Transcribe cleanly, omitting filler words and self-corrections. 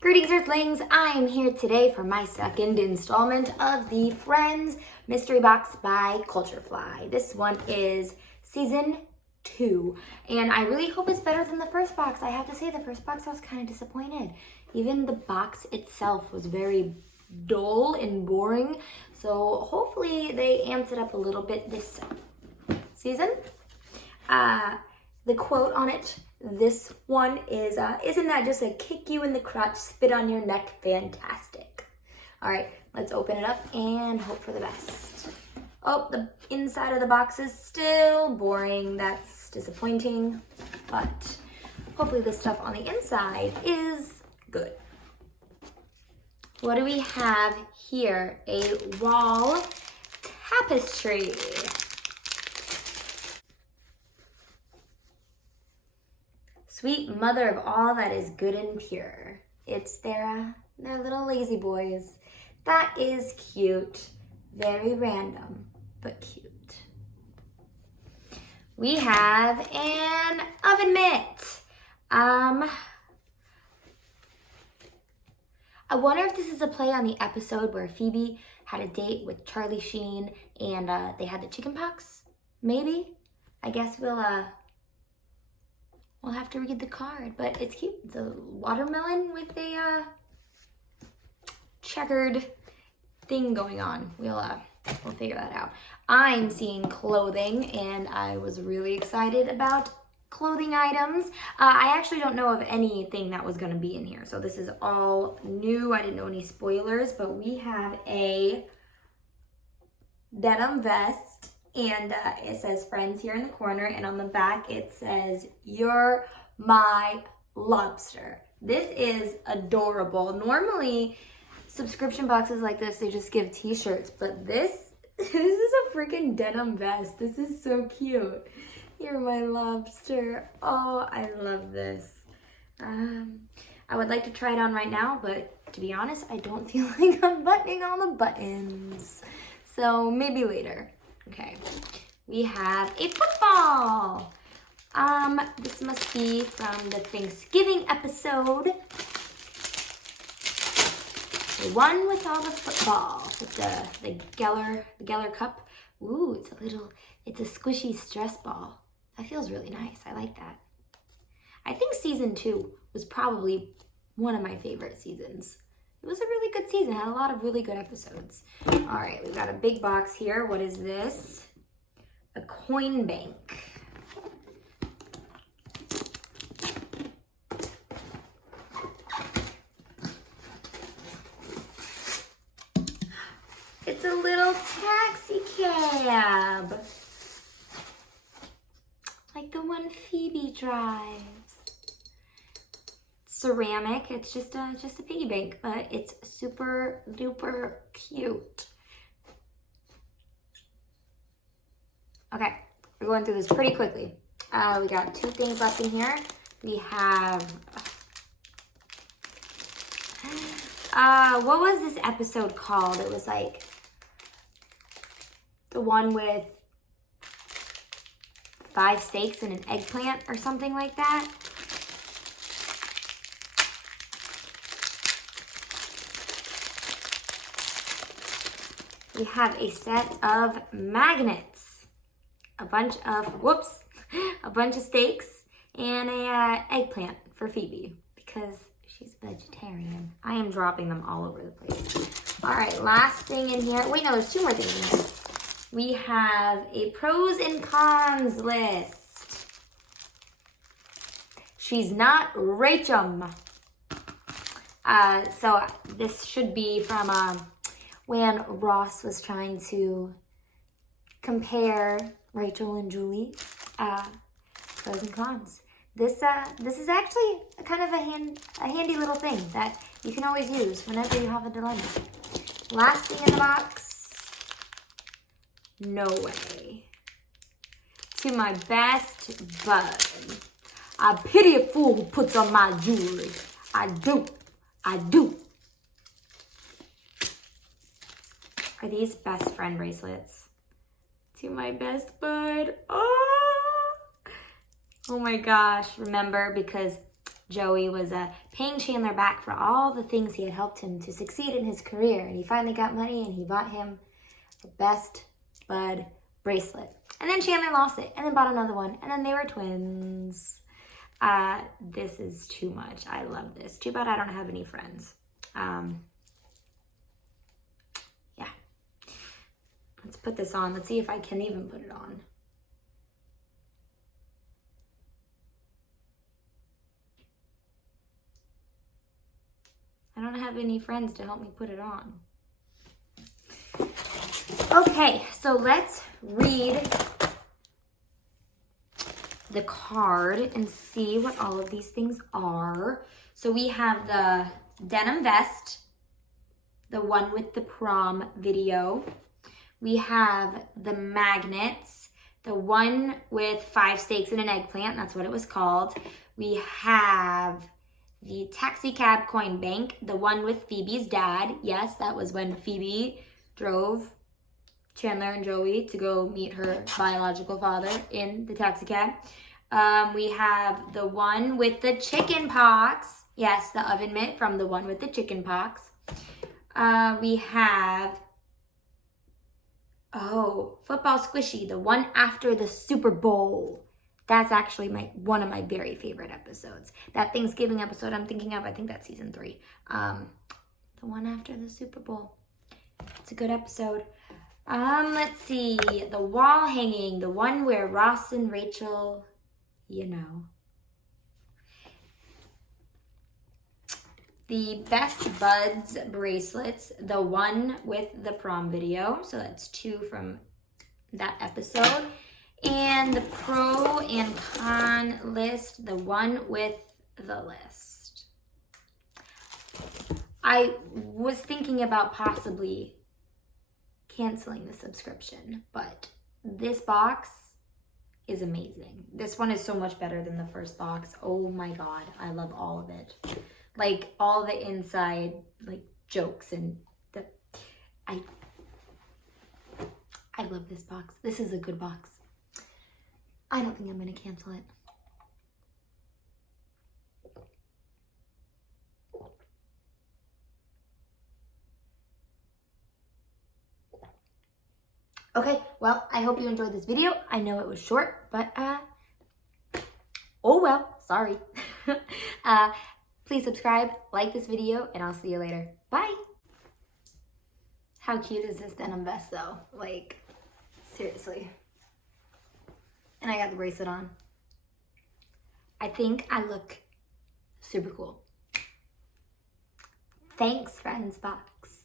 Greetings, Earthlings! I'm here today for my second installment of the Friends Mystery Box by CultureFly. This one is Season 2, and I really hope it's better than the first box. I have to say, the first box I was kind of disappointed. Even the box itself was very dull and boring, so hopefully they amped it up a little bit this season. The quote on it, this one is, isn't that just a kick you in the crotch, spit on your neck, fantastic. All right, let's open it up and hope for the best. Oh, the inside of the box is still boring. That's disappointing, but hopefully the stuff on the inside is good. What do we have here? A wall tapestry. Sweet mother of all that is good and pure. It's their little lazy boys. That is cute. Very random, but cute. We have an oven mitt. I wonder if this is a play on the episode where Phoebe had a date with Charlie Sheen and they had the chicken pox. Maybe. I guess we'll have to read the card, but it's cute. It's a watermelon with a checkered thing going on. We'll figure that out. I'm seeing clothing, and I was really excited about clothing items. I actually don't know of anything that was gonna be in here, so this is all new. I didn't know any spoilers, but we have a denim vest. And it says friends here in the corner, and on the back it says, "You're my lobster." This is adorable. Normally, subscription boxes like this, they just give t-shirts, but this is a freaking denim vest. This is so cute. You're my lobster. Oh, I love this. I would like to try it on right now, but to be honest, I don't feel like unbuttoning all the buttons. So maybe later. Okay, we have a football. This must be from the Thanksgiving episode. The one with all the football, with the Geller cup. Ooh, it's a squishy stress ball. That feels really nice. I like that. I think season 2 was probably one of my favorite seasons. It was a really good season. It had a lot of really good episodes. All right, we've got a big box here. What is this? A coin bank. It's a little taxi cab. Like the one Phoebe drives. Ceramic. It's just a piggy bank, but it's super duper cute. Okay, we're going through this pretty quickly. We got 2 things left in here. We have what was this episode called? It was like the one with 5 steaks and an eggplant or something like that. We have a set of magnets, a bunch of steaks, and a eggplant for Phoebe because she's a vegetarian. I am dropping them all over the place. All right, last thing in here. Wait, no, there's 2 more things in here. We have a pros and cons list. She's not Rachel. So this should be from when Ross was trying to compare Rachel and Julie, pros and cons. This is actually kind of a handy little thing that you can always use whenever you have a dilemma. Last thing in the box, no way. To my best bud. I pity a fool who puts on my jewelry. I do. Are these best friend bracelets? to my best bud. Oh my gosh. Remember, because Joey was paying Chandler back for all the things he had helped him to succeed in his career. And he finally got money and he bought him a best bud bracelet. And then Chandler lost it and then bought another one. And then they were twins. This is too much. I love this. Too bad I don't have any friends. Yeah. Let's put this on. Let's see if I can even put it on. I don't have any friends to help me put it on. Okay, so let's read the card and see what all of these things are. So we have the denim vest, the one with the prom video. We have the magnets, the one with 5 steaks and an eggplant. That's what it was called. We have the taxi cab coin bank, the one with Phoebe's dad. Yes, that was when Phoebe drove Chandler and Joey to go meet her biological father in the taxi cab. We have the one with the chicken pox. Yes, the oven mitt from the one with the chicken pox. We have, football squishy, the one after the Super Bowl. That's actually one of my very favorite episodes. That Thanksgiving episode I'm thinking of, I think that's season 3. The one after the Super Bowl. It's a good episode. Let's see. The wall hanging, the one where Ross and Rachel, you know. The Best Buds bracelets, the one with the prom video. So that's 2 from that episode. And the pro and con list, the one with the list. I was thinking about possibly canceling the subscription, but this box is amazing. This one is so much better than the first box. Oh my God, I love all of it. Like all the inside, like jokes and I love this box. This is a good box. I don't think I'm gonna cancel it. Okay, well, I hope you enjoyed this video. I know it was short, but oh well, sorry. Please subscribe, like this video, and I'll see you later. Bye. How cute is this denim vest though? Like, seriously. And I got the bracelet on. I think I look super cool. Thanks, Friends Box.